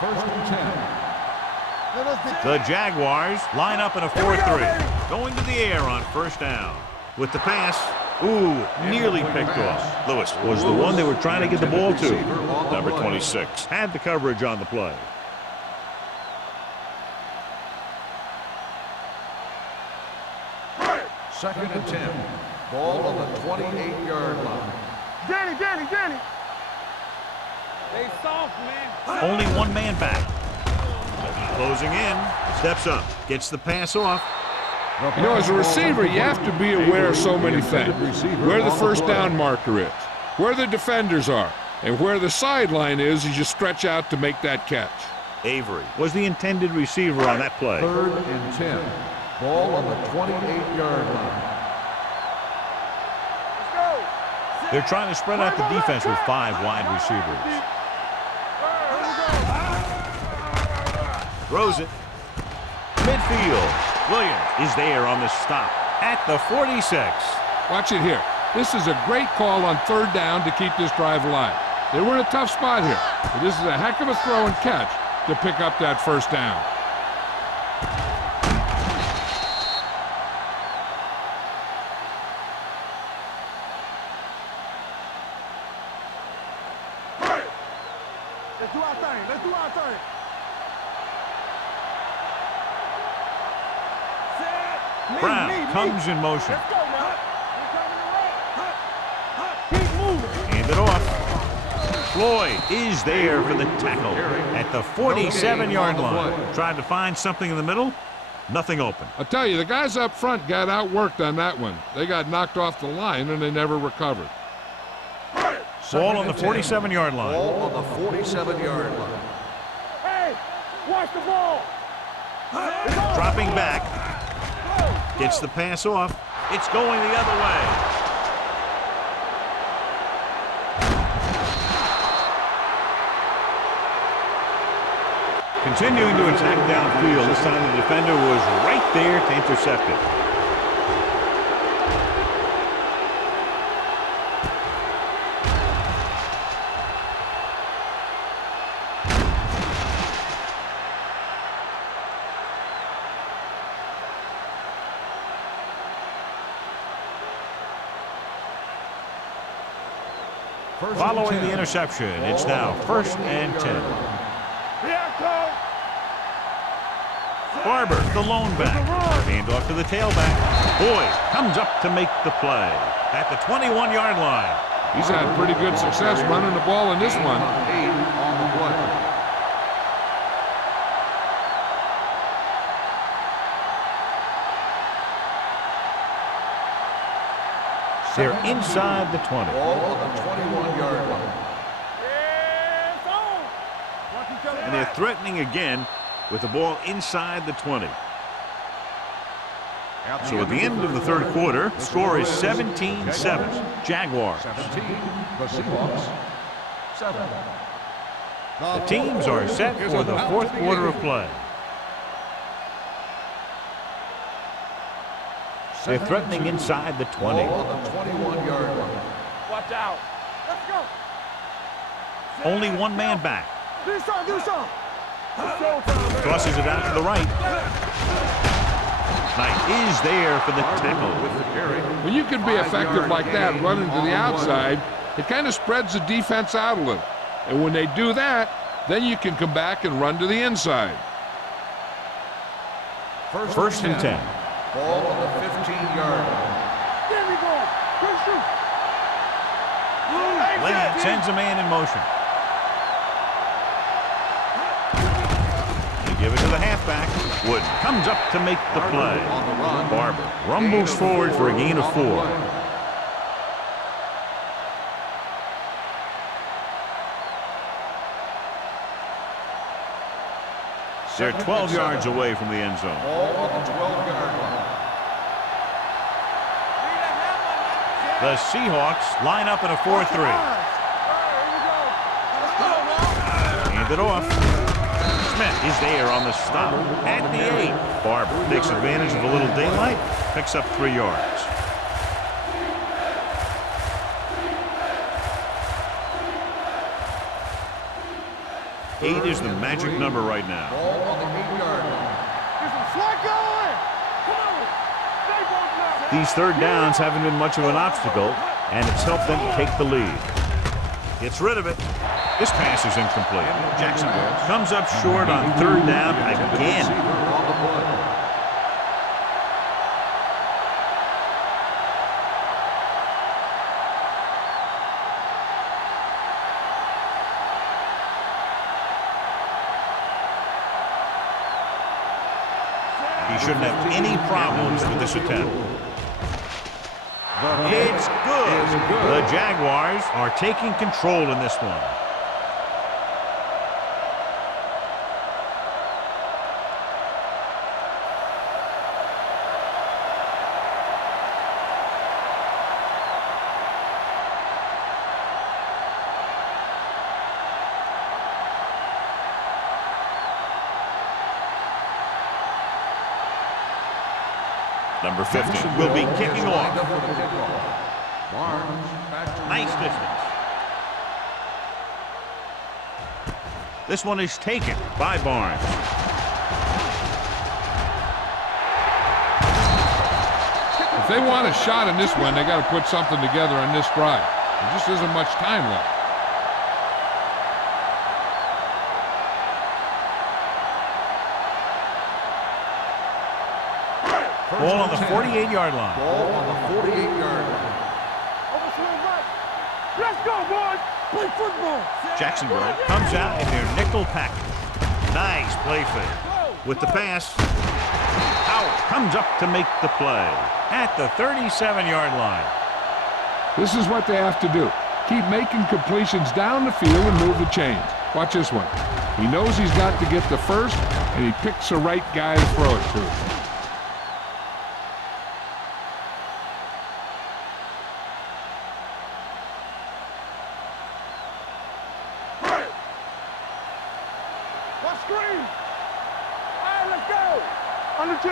First and 10. The Jaguars line up in a 4-3. Going to the air on first down. With the pass, nearly picked off. Lewis was the one they were trying to get the ball to. Number 26 had the coverage on the play. Second and 10. Ball on the 28-yard line. Danny. They soft, man. Only one man back. Closing in. Steps up. Gets the pass off. You know, as a receiver, you have to be aware of so many things. Where the first down marker is, where the defenders are, and where the sideline is as you stretch out to make that catch. Avery was the intended receiver on that play. Third and 10. Ball on the 28-yard line. They're trying to spread out the defense with 5 wide receivers. Throws it. Midfield. Williams is there on the stop at the 46. Watch it here. This is a great call on third down to keep this drive alive. They were in a tough spot here, but this is a heck of a throw and catch to pick up that first down. Let's do our thing. Brown comes in motion. Let's go now. Keep moving. Hand it off. Floyd is there for the tackle at the 47-yard line. Tried to find something in the middle. Nothing open. I'll tell you, the guys up front got outworked on that one. They got knocked off the line and they never recovered. Ball on the 47-yard line. Ball on the 47-yard line. Hey, watch the ball. Dropping back. Gets the pass off. It's going the other way. Continuing to attack downfield. This time the defender was right there to intercept it. Following the interception, it's now 1st and 10. Barber, the lone back. Hand off to the tailback. Boyd comes up to make the play at the 21-yard line. He's had pretty good success running the ball in this one. 8 on the play. They're inside the 20. Ball on the 21-yard line. And they're threatening again with the ball inside the 20. So at the end of the third quarter, the score is 17-7. Jaguars. 17, the Seahawks. 7. The teams are set for the fourth quarter of play. They're threatening inside the 20. Ball on the 21-yard line. Watch out. Let's go. Only one man back. Do something. Tosses it out to the right. Knight is there for the tackle. With the carry. When you can be effective like that, running to the outside, it kind of spreads the defense out a little. And when they do that, then you can come back and run to the inside. First and 10. Ball on the 15-yard line. There we go. Good shoot. Lane sends a man in motion. They give it to the halfback. Wood comes up to make the play. On the run. Barber rumbles forward for a gain of 4. They're 12 yards away from the end zone. Ball on the 12-yard line. The Seahawks line up in a 4-3. Hand it off. Smith is there on the stop at the 8. Barber takes advantage of a little daylight, picks up 3 yards. Eight is the magic number right now. Ball on the 8-yard line. These third downs haven't been much of an obstacle, and it's helped them take the lead. Gets rid of it. This pass is incomplete. Jacksonville comes up short on third down again. Receiver on the play. He shouldn't have any problems with this attempt. It's good. The Jaguars are taking control in this one. Number 50 will be kicking off. Nice distance. This one is taken by Barnes. If they want a shot in this one, they got to put something together on this drive. There just isn't much time left. Ball on the 48-yard line. Ball on the 48-yard line. Let's go, boys. Play football. Jacksonville comes out in their nickel package. Nice play fake. With the pass, Howard comes up to make the play at the 37-yard line. This is what they have to do. Keep making completions down the field and move the chains. Watch this one. He knows he's got to get the first, and he picks the right guy to throw it to. One screen. All right, let's go. Under 10.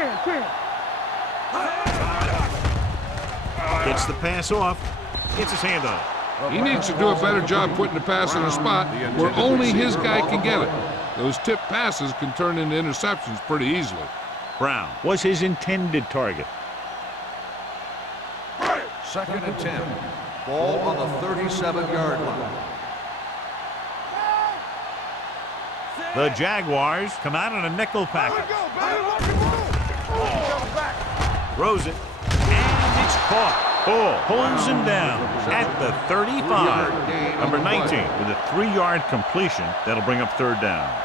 Gets the pass off. Gets his hand on it. He needs to do a better job putting the pass in a spot where only his guy can get it. Those tip passes can turn into interceptions pretty easily. Brown was his intended target. 2nd and 10. Ball on the 37-yard line. The Jaguars come out in a nickel package. Throws it, and it's caught. Pulls him down at the 35. Number 19 with a 3-yard completion. That'll bring up 3rd down.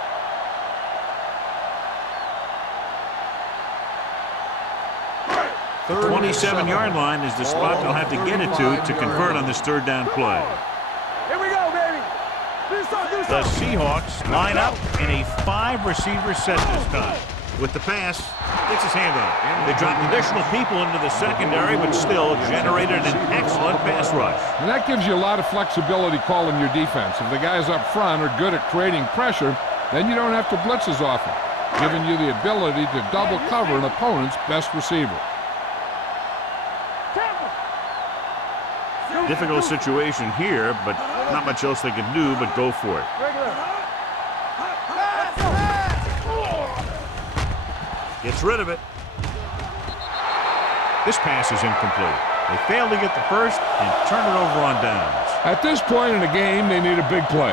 The 27-yard line is the spot they'll have to get it to convert on this 3rd down play. Here we go, baby. The Seahawks line up in a 5-receiver set this time. With the pass, gets his hand on it. They dropped additional people into the secondary, but still generated an excellent pass rush. And that gives you a lot of flexibility calling your defense. If the guys up front are good at creating pressure, then you don't have to blitz as often, giving you the ability to double cover an opponent's best receiver. Difficult situation here, but not much else they can do but go for it. Gets rid of it. This pass is incomplete. They fail to get the first and turn it over on downs. At this point in the game, they need a big play.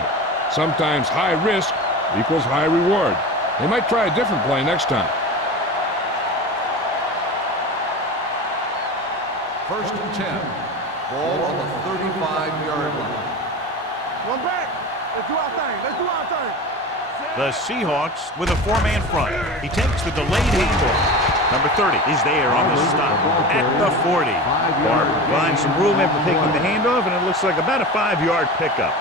Sometimes high risk equals high reward. They might try a different play next time. 1st and 10. Ball on the 35-yard line. One back. Let's do our thing. The Seahawks with a 4-man front. He takes the delayed handoff. Number 30 is there on the stop at the 40. Barber finds some room after taking the handoff, and it looks like about a 5-yard pickup.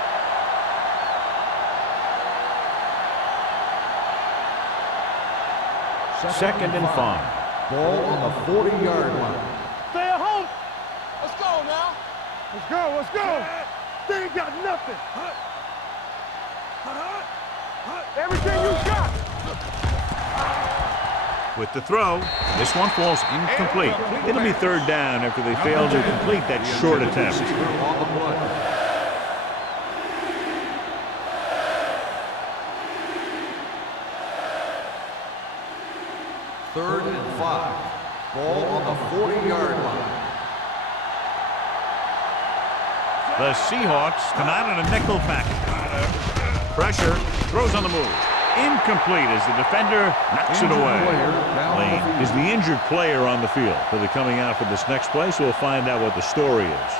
Second and 5. Ball on the 40-yard line. Stay at home. Let's go now. Let's go. They ain't got nothing. Everything you got. With the throw, this one falls incomplete. It'll be 3rd down after they fail to complete that short attempt. Third and 5. Ball on the 40-yard line. The Seahawks come out in a nickel package. Pressure, throws on the move. Incomplete as the defender knocks it away. Lane is the injured player on the field. They'll be coming out for this next play, so we'll find out what the story is.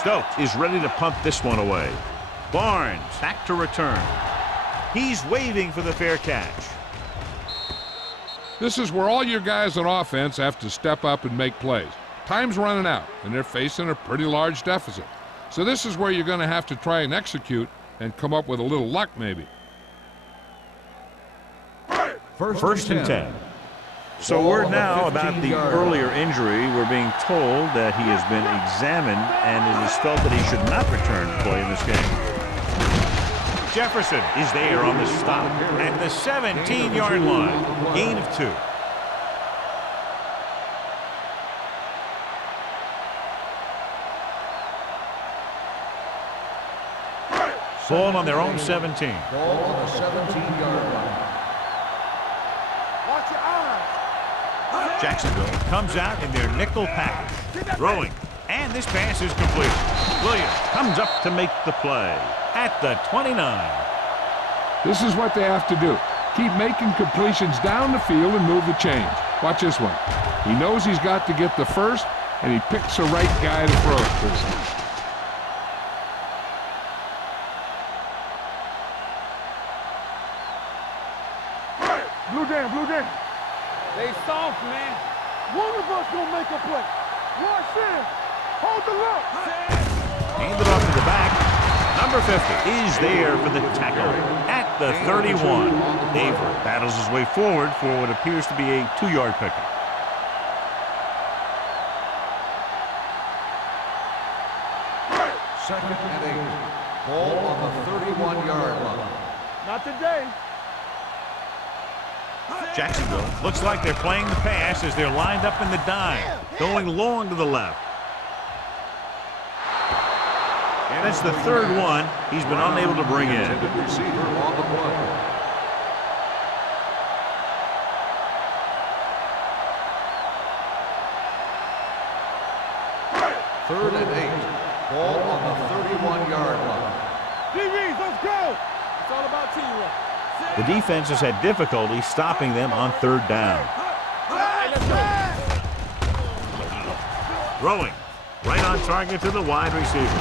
Stokes is ready to punt this one away. Barnes back to return. He's waving for the fair catch. This is where all your guys on offense have to step up and make plays. Time's running out, and they're facing a pretty large deficit. So this is where you're going to have to try and execute and come up with a little luck maybe. First and 10. So word now about the earlier injury. We're being told that he has been examined and it is felt that he should not return to play in this game. Jefferson is there on the stop at the 17-yard line. Gain of 2. Ball on their own 17. Ball on the 17-yard line. Watch your eyes. Jacksonville comes out in their nickel package. Throwing. And this pass is complete. Williams comes up to make the play at the 29. This is what they have to do. Keep making completions down the field and move the chains. Watch this one. He knows he's got to get the first, and he picks the right guy to throw it to. Blue down, blue down. They soft, man. One of us gonna make a play. Rush in. Hold the look. Handed off to the back. Number 50 is there for the tackle at the 31. Avery battles his way forward for what appears to be a 2-yard pickup. Second and 8. Ball on the 31-yard line. Not today. Jacksonville looks like they're playing the pass as they're lined up in the dime, going long to the left. And that's the third one he's been unable to bring in. Receiver on the play. Third and 8. Ball on the 31-yard line. DBs, let's go. It's all about teamwork. The defense has had difficulty stopping them on third down. Hey, let's go. Throwing right on target to the wide receiver.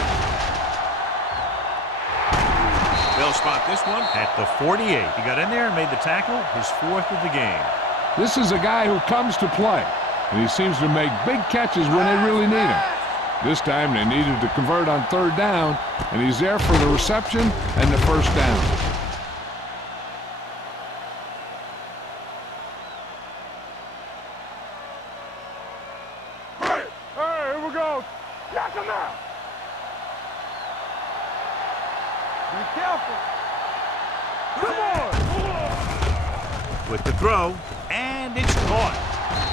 They'll spot this one at the 48. He got in there and made the tackle, his 4th of the game. This is a guy who comes to play, and he seems to make big catches when they really need him. This time they needed to convert on third down, and he's there for the reception and the first down. Hey, here we go. Check him out. Be careful. Come on. With the throw, and it's caught.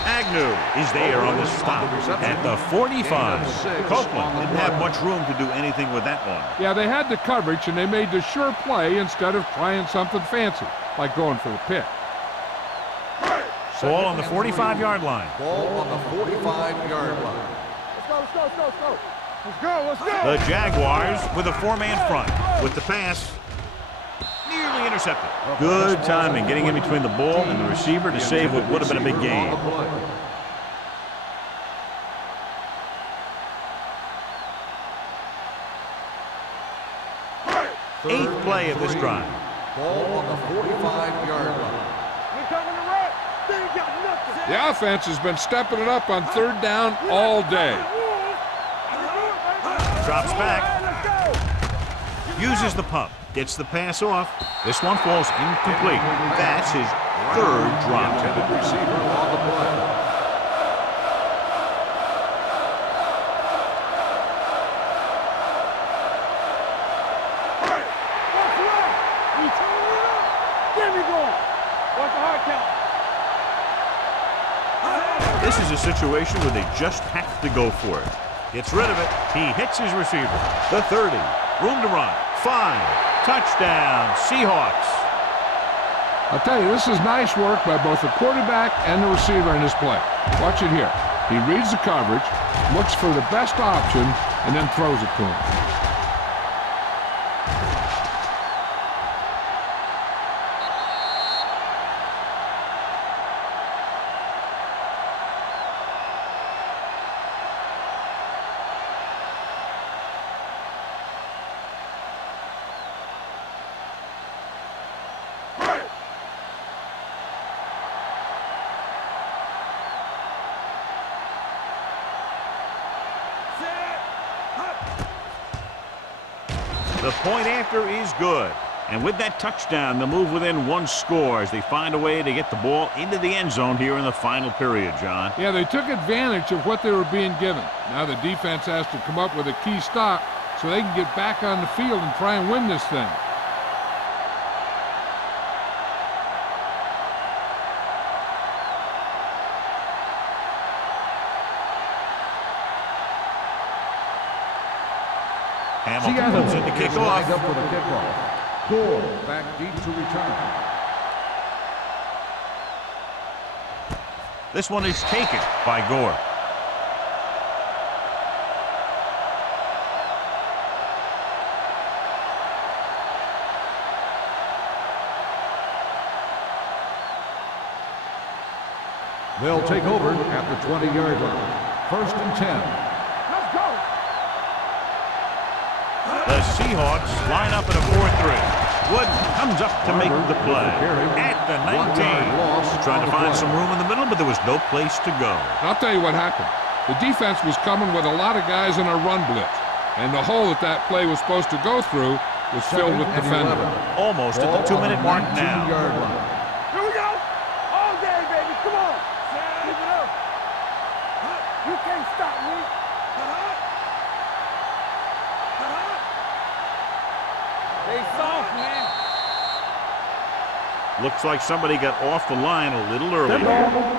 Agnew is there on the stop at the 45. Copeland didn't have much room to do anything with that one. Yeah, they had the coverage, and they made the sure play instead of trying something fancy, like going for the pick. Ball on the 45-yard line. Ball on the 45-yard line. Let's go, let's go, let's go, let's go. Let's go, let's go. The Jaguars with a 4-man front. With the pass, nearly intercepted. Good timing getting in between the ball and the receiver to save what would have been a big game. 8th play of this drive. Ball on the 45-yard line. We're coming to right. They ain't got nothing. The offense has been stepping it up on third down all day. Drops back. Let's go. Uses the pump. Gets the pass off. This one falls incomplete. That's his 3rd drop. Intended receiver on the play. What's left? We turn it up. There we go. What's the hard count? This is a situation where they just have to go for it. Gets rid of it. He hits his receiver. The 30. Room to run. 5. Touchdown, Seahawks. I'll tell you, this is nice work by both the quarterback and the receiver in this play. Watch it here. He reads the coverage, looks for the best option, and then throws it to him. The point after is good. And with that touchdown, they'll move within 1 score as they find a way to get the ball into the end zone here in the final period, John. Yeah, they took advantage of what they were being given. Now the defense has to come up with a key stop so they can get back on the field and try and win this thing. Hamilton comes in to kick off. Lined up for the kickoff. Gore back deep to return. This one is taken by Gore. They'll take over at the 20-yard line. 1st and 10. Let's go. The Seahawks line up in a 4-3. Wooden comes up to make the play at the 19. Trying to find some room in the middle, but there was no place to go. I'll tell you what happened. The defense was coming with a lot of guys in a run blitz, and the hole that play was supposed to go through was filled with defenders. Almost at the 2-minute mark now. Here we go. All day, baby. Come on. Keep it up. You can't stop me. They soft, man. Looks like somebody got off the line a little early. Dead ball.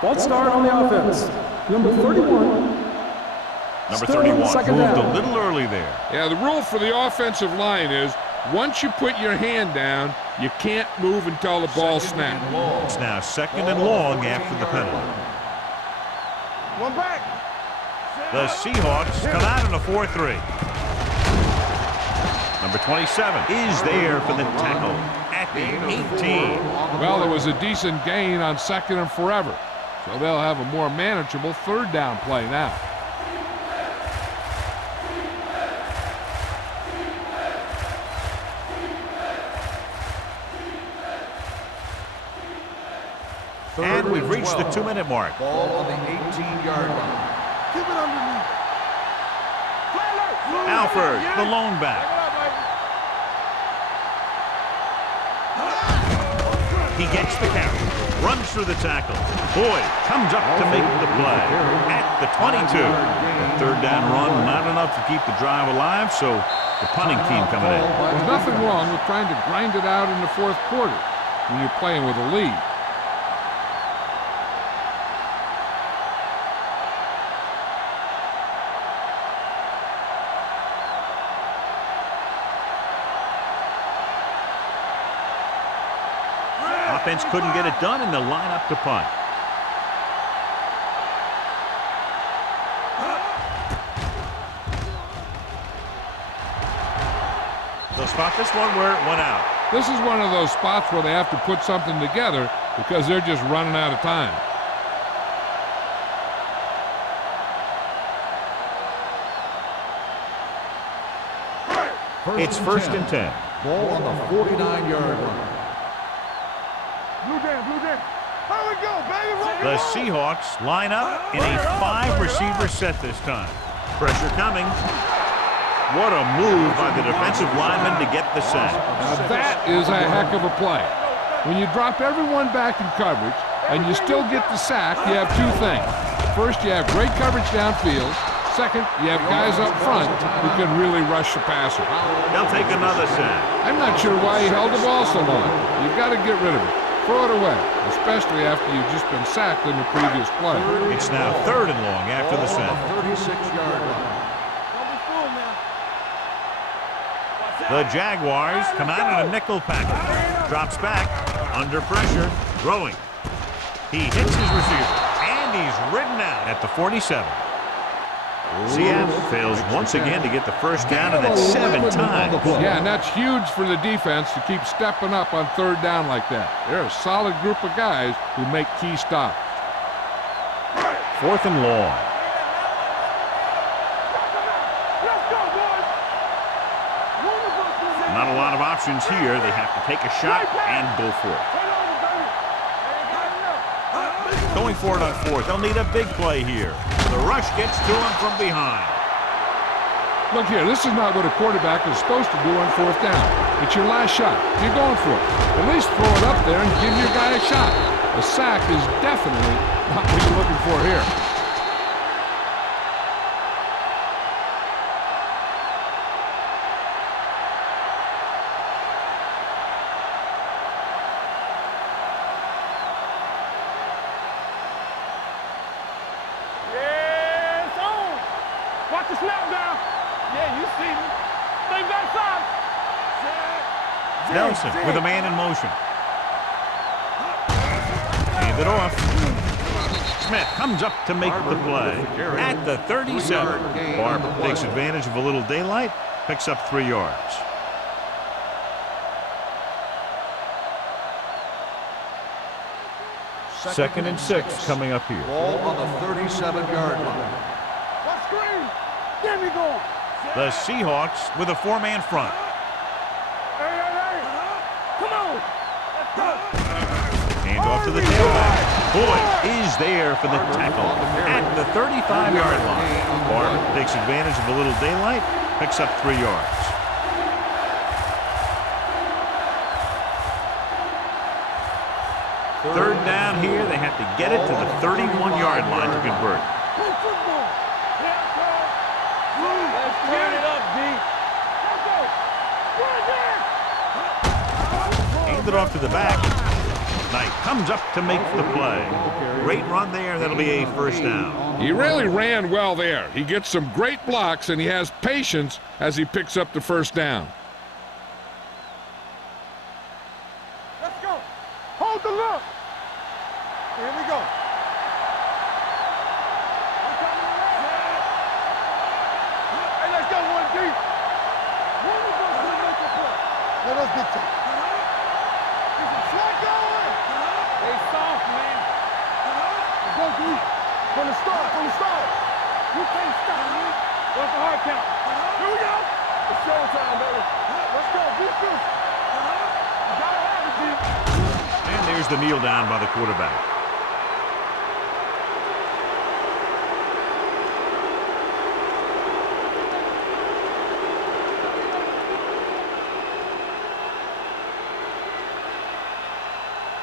False start on the offense. Number 31. Number Still 31 second moved down. a little early there. Yeah, the rule for the offensive line is once you put your hand down, you can't move until the ball snaps. It's now 2nd and long after the penalty. One back. The Seahawks come out in a 4-3. Number 27 is there for the tackle at the 18. Well, it was a decent gain on 2nd and forever, so they'll have a more manageable 3rd down play now. And we've reached the 2-minute mark. Ball on the 18-yard line. Keep it underneath. Alford, the lone back. He gets the carry, runs through the tackle. Boyd comes up to make the play at the 22. The 3rd down run, not enough to keep the drive alive, so the punting team coming in. There's nothing wrong with trying to grind it out in the 4th quarter when you're playing with a lead. Offense couldn't get it done, and they'll line up to punt. They'll spot this one where it went out. This is one of those spots where they have to put something together because they're just running out of time. It's 1st and 10. Ball on the 49-yard line. Blue jam, blue jam. Here we go, baby. Roll The Seahawks line up in a 5-receiver set this time. Pressure coming. What a move by the defensive lineman to get the sack. Now that is a heck of a play. When you drop everyone back in coverage and you still get the sack, you have 2 things. First, you have great coverage downfield. Second, you have guys up front who can really rush the passer. They'll take another sack. I'm not sure why he held the ball so long. You've got to get rid of it. Throw it away, especially after you've just been sacked in the previous play. It's now 3rd and long after the Ball sack. on the 36-yard line. Don't be fooled now. The Jaguars come out in a nickel package. Drops back, under pressure, throwing. He hits his receiver, and he's ridden out at the 47. Seattle fails once again to get the 1st down, and that's 7 times. Yeah, and that's huge for the defense to keep stepping up on 3rd down like that. They're a solid group of guys who make key stops. 4th and long. Let's go, boys. Not a lot of options here. They have to take a shot and go for it. Going for it on 4th. They'll need a big play here. The rush gets to him from behind. Look here, this is not what a quarterback is supposed to do on 4th down. It's your last shot. You're going for it. At least throw it up there and give your guy a shot. A sack is definitely not what you're looking for here. Yes, on. Watch the snap down. Yeah, you see me. Stay backside. Nelson with a man in motion. Hand it off. Smith comes up to make the play at the 37. Barb takes advantage of a little daylight, picks up 3 yards. Second and 6 coming up here. Ball on the 37-yard line. What screen? Get me going. The Seahawks with a 4-man front. Hey, hey, hey. off to the tailback. Boyd is there for the tackle at the 35-yard line. Barber takes advantage of a little daylight, picks up 3 yards. Third down here. They have to get it to the 31-yard line to convert. Let's turn it up, D. Hand it off to the back. Knight comes up to make the play. Great run there. That'll be a first down. He really ran well there. He gets some great blocks, and he has patience as he picks up the first down. Let's go. Hold the look. Here we go. Hey, let's go, 1 deep. Let us get to it. They soft, man. Let's go, D. From the start, You can't stop me. What's the hard count? Here we go. It's showtime, baby. Let's go, defense. You gotta have it, D. And there's the kneel down by the quarterback.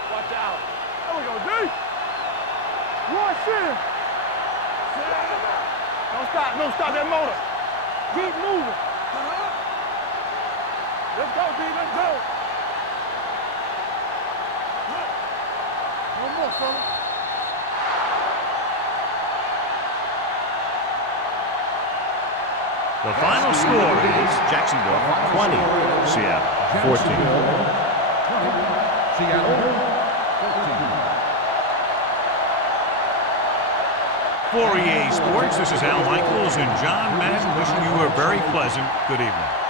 Watch out. There we go, D. Rush in. Don't stop that motor. Keep moving. Let's go, D, let's go. One more, son. The final score is Jacksonville 20, Seattle 14. Seattle. For EA Sports, this is Al Michaels and John Madden wishing you a very pleasant good evening.